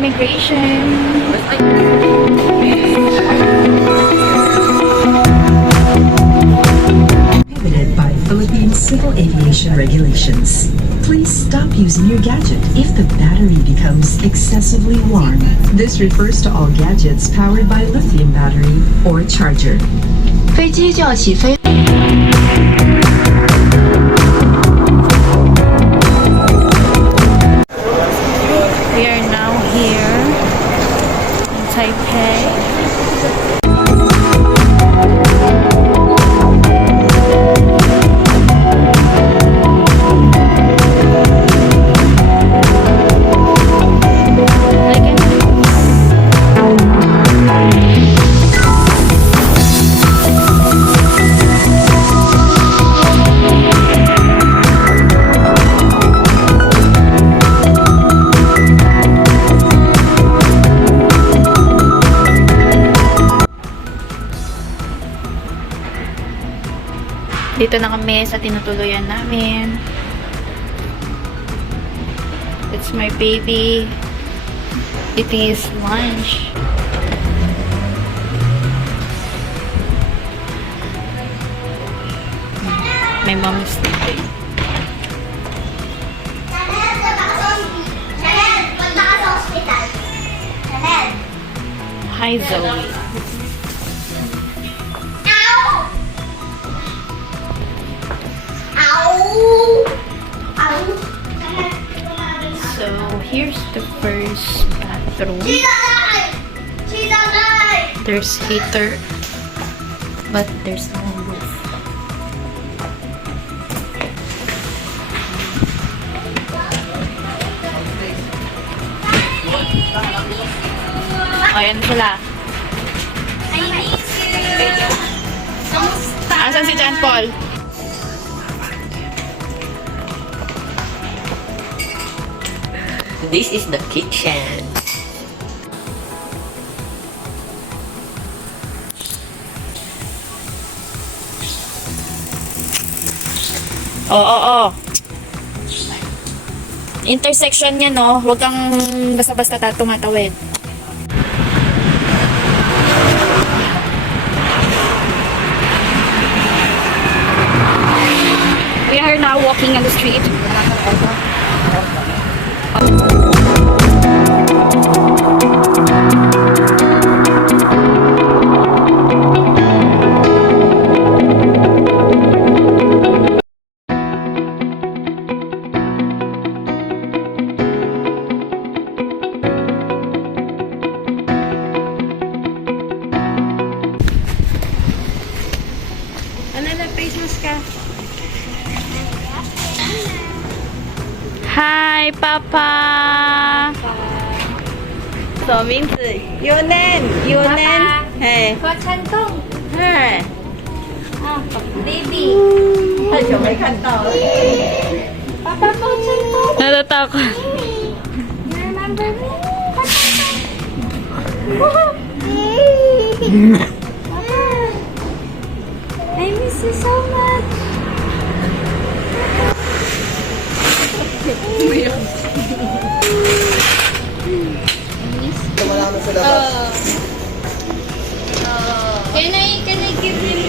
immigration. Prohibited by Philippine Civil Aviation Regulations. Please stop using your gadget if the battery becomes excessively warm. This refers to all gadgets powered by lithium battery or charger. 飞机就要起飞。 We are now here in Taipei. Dito na kami sa tinutuluyan namin. It's my baby eating his lunch. My mom is sleeping. Hi, Zoe. So, here's the first bathroom. There's heater, but there's no roof. Ayan sila. Asan si John Paul? This is the kitchen. Oo. Intersection niya, no? Huwag kang basta-basta tumatawid. We are now walking on the street. Hi, Papa. 什么名字 ？Your name, your name，嘿，何찬동。嘿， Baby. 太久没看到了。 Papa, 何찬동. Natatakot. You remember me? I miss you so much. Can I give him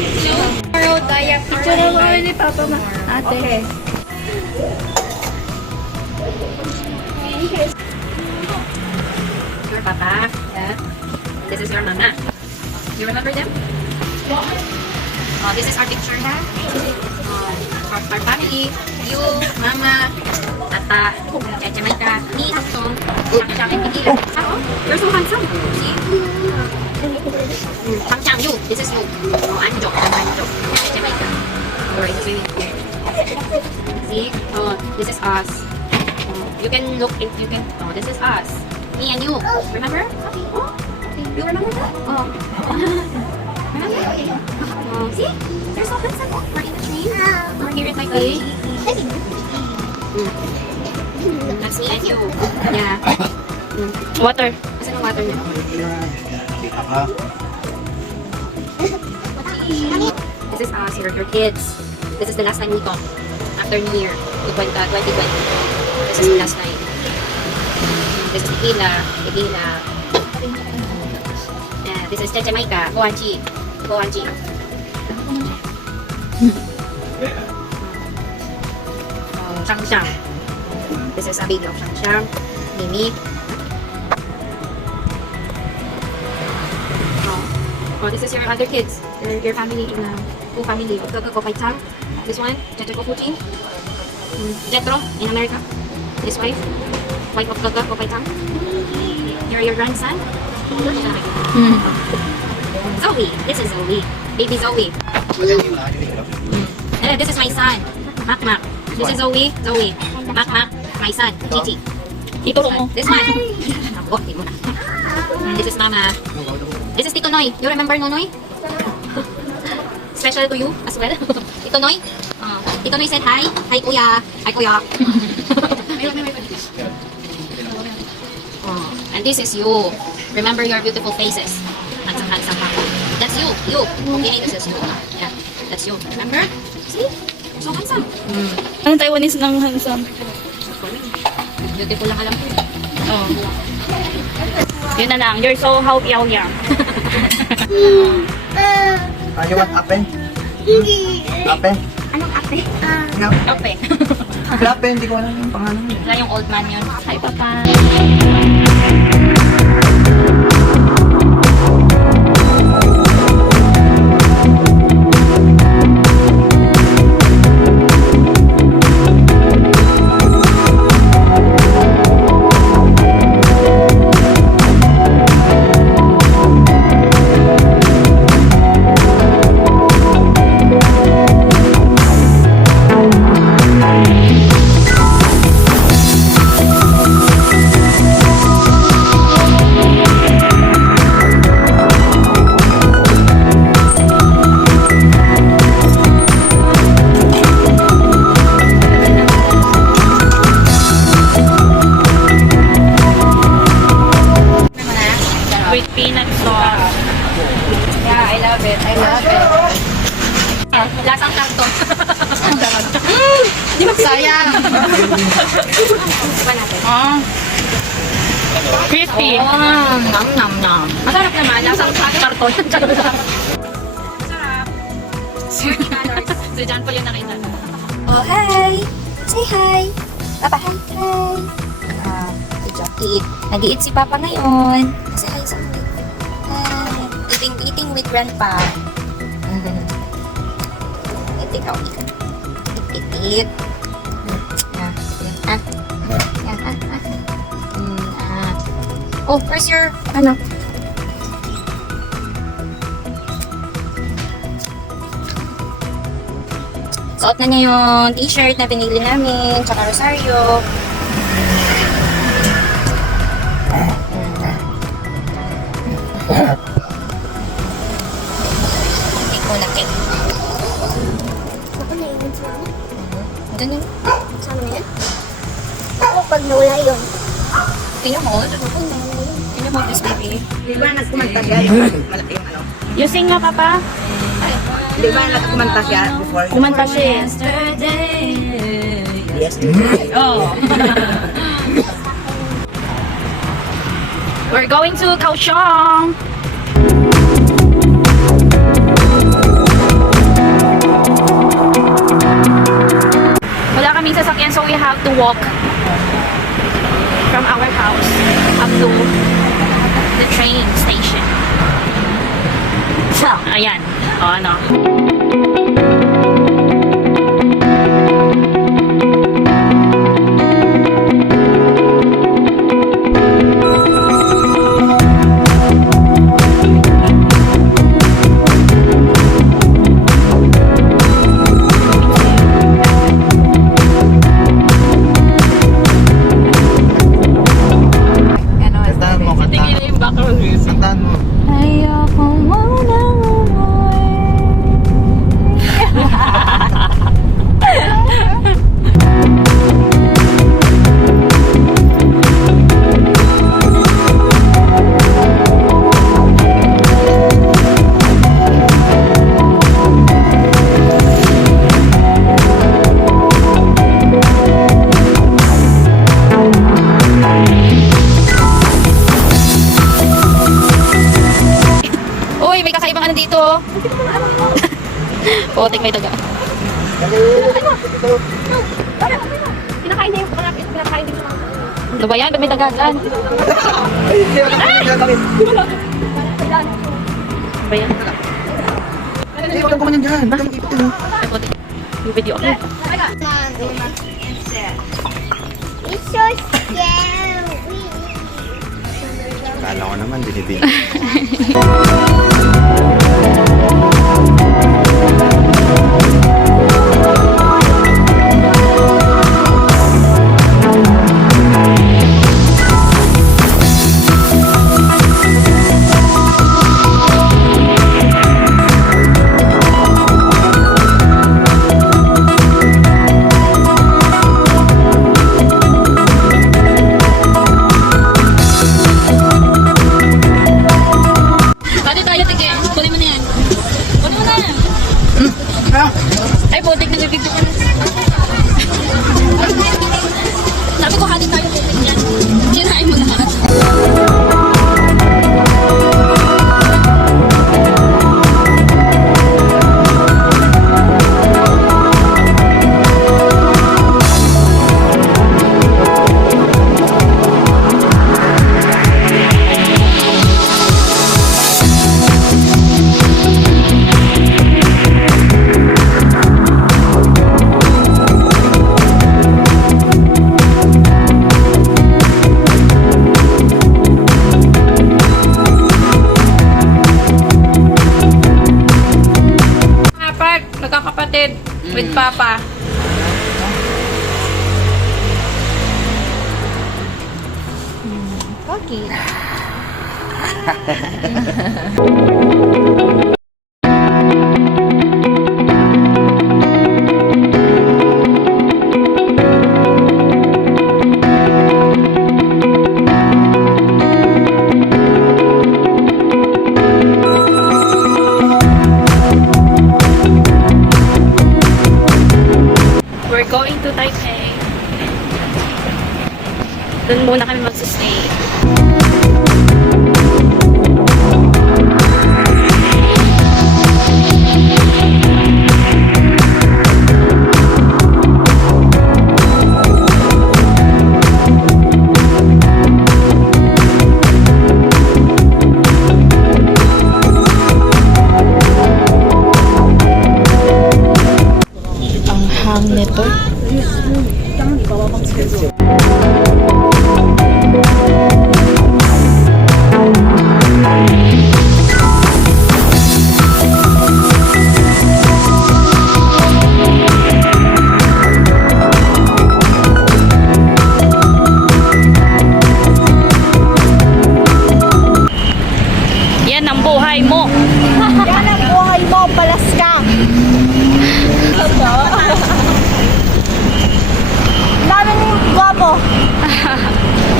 tomorrow diaper? Picture mo ni Papa ma. Ate. Okay. Your papa. Yeah. This is your mama. You remember them? This is our picture, ha? Our family. You, mama, tata, Jamaica, me, Hansong, Chang and Pigila. You're so handsome. See? Chang, you. This is you. Oh, I'm Jo. Jamaica. Alright, so see? Oh, this is us. You can look if you can. Oh, this is us. Me and you. Remember? Oh, you remember that? Oh. Remember? Oh, see? They're so handsome. We're in the train. We're here in Taipei. That's me and you. Yeah. Water. Kasi ng water nyo. This is us, your kids. This is the last time we talk. After New Year, 2020. This is the last time. This is tequila. This is Jamaica. Goanji. Shang. This is a baby of Shang. Mimi. Oh, this is your other kids. Your family in full family. Gaga Kopaichang. This one, Jajago Fuji. Jetro in America. His wife of Gaga Kopaichang. Your grandson. Zoe. This is Zoe. Baby Zoe. This is my son. Mac. This is Zoe. Mac. My son. Gigi. Ito mo. This one. This is Mama. This is Tito Noy. You remember Nonoy? Special to you as well. Tito Noy. Tito Noy said hi. Hi Kuya. And this is you. Remember your beautiful faces. Handsome Papa. That's you. Okay, this is you. Yeah, that's you. Remember? See? So handsome. Anong Taiwanese ng handsome? Beautiful lang alam ko. Oh. Yun na lang. You're so how yang. You want ape? Ape? Anong ape? Okay. Ape, hindi ko alam yung pangalan niya. Wala yung old man yun. Hi, Papa. With peanut sauce. Yeah, I love it. Lasang karton. Di ba sayang? Diba natin? Crispy. Nam. Masarap naman. Lasang karton. Masarap. Si John Paul yung nakita. Oh, hi! Say hi! Papa, hi! Nag-eat si Papa ngayon. Say hi sa akin. Hi! Eating with Grandpa. Eat. Oh, where's your, suot na niya yung t-shirt na pinili namin, tsaka rosaryo. Cake muna, cake. Ako na yun sa ano? Doon yun. Sama na yan? Ako pag nawala yun. Tingnan mo. Ako nawala yun. Tingnan mo, please, baby. Di ba nagkumanta siya yung malaki yung ano? You sing nga, Papa? Di ba nagkumanta siya before? Kumanta siya eh. Yes. Oh. We're going to Kaohsiung. Wala kaming sasakyan, so we have to walk from our house up to the train station. So, ayan. O, ano. Kantahan mo. Tingin yung background music. Kantahan mo. Ayoko muna umuwi. Putik may daga. Kinakain niya yung kinakain din siya. Ano ba yan? Ba't may daga dyan? Ano ba yan? Hindi, wala ko man yan dyan. Ito, ipit yun. Ay, putik. Yung video ako. It's so scary. Kala ko naman, dinibig. Pati tayo, tige. Kunin mo na yan. Kunin mo na yan. Ay, putik na bibig ko na. Sabi ko, hati tayo, putik yan. Kinain mo lahat. Kapag magkakapatid with Papa. We're going to Taipei. Doon muna kami magsistay. Ang hang nito. Yan ang buhay mo. Yan ang buhay mo, balas ka. Dami ni Guwapo.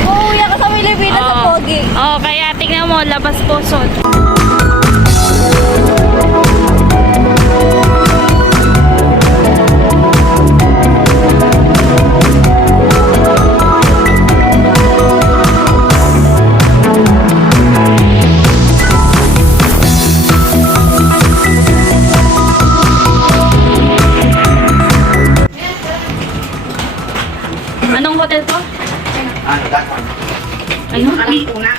Uuwi ka sa Pilipinas sa Pogi. Oh, kaya tingnan mo, labas pusod. Anong hotel to? Ano, that one? Ano? una.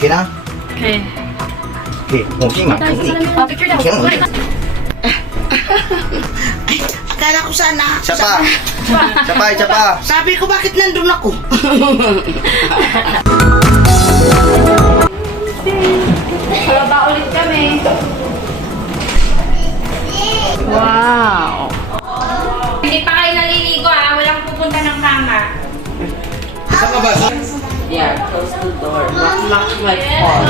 Kina? Okay. Eh, mungkin mah. Oh, picture daw. Akala ko sana. Siapa? Siapa? Sabi ko, bakit nandun ako? Baba ulit kami. Wow. Hindi pa kayo naliligo ah. Walang pupunta ng kama. Yeah, close the door. Lock my phone.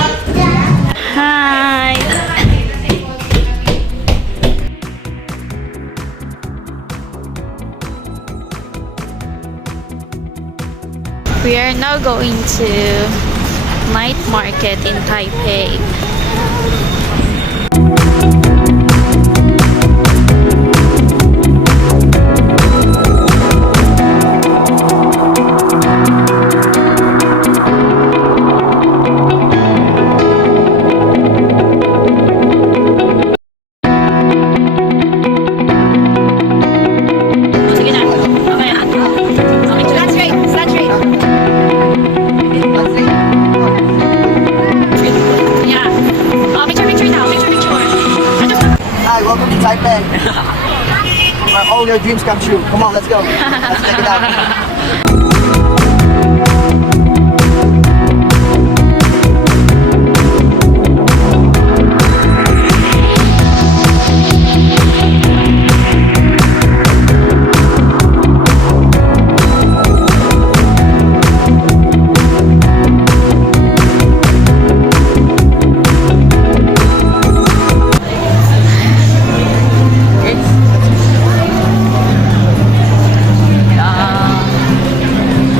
Hi. We are now going to night market in Taipei. excitement. All your dreams come true. Come on, let's go. Let's check it out.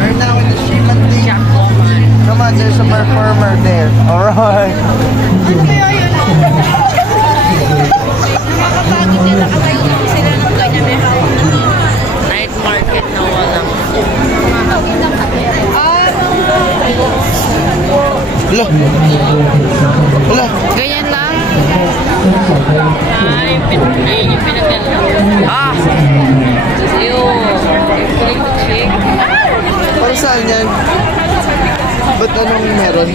We're now in the Shipment League. Come on, there's a performer there. Alright. Night market na walang. Hello. Hello. Ganyan lang. Ay, ayun yung pinagdala. Ah! Yun. Chick. Para saan yan? Ba't anong meron?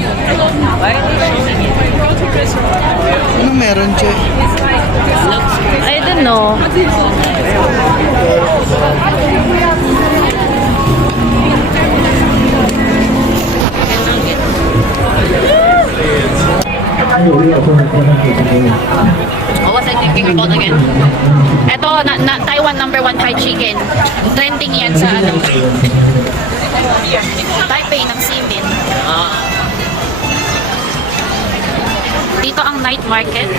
Anong meron, Che? I don't know. What was I thinking about again? Ito, Taiwan #1 fried chicken. Trending yan sa ano. Taipei ng Simin. Dito ang night market.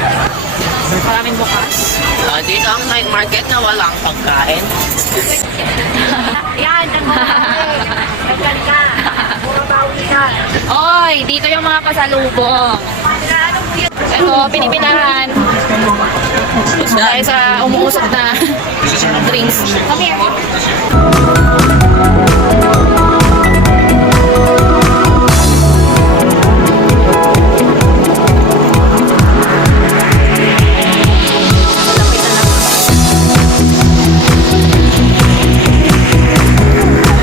Maraming bukas. Dito ang night market na walang pagkain. Yan, Oy, dito yung mga pasalubong. Ito, pinipilahan. Dahil sa umuusok na drinks. Come here.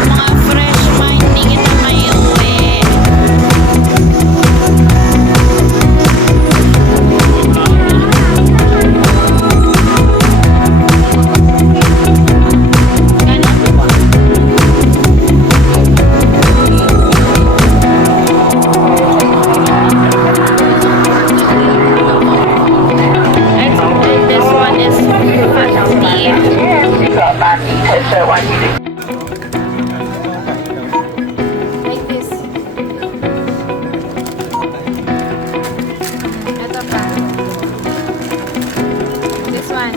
Mga fresh wine, hindi kita may uwi. This one is 50. Like this. Ito pa. This one.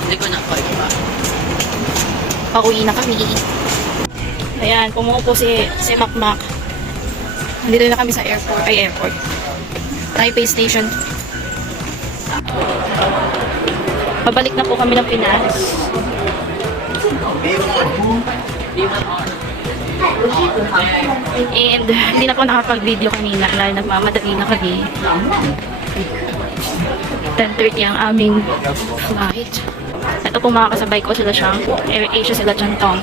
Hindi ko na kaya ba? Pauwi na kami. Ayan, pumupo si Makmak. Nandito na kami sa airport. Taipei Station. Pabalik na po kami ng Pinas. And hindi na po nakapag-video kanina dahil nagmamadali na kami. 10:30 ang aming flight. Ito po mga kasabay ko sila siyang AirAsia sila Chantong.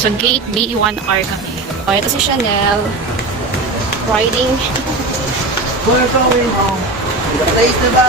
So gate B1R kami. O, ito si Chanel. Riding. We're going home. Place na ba?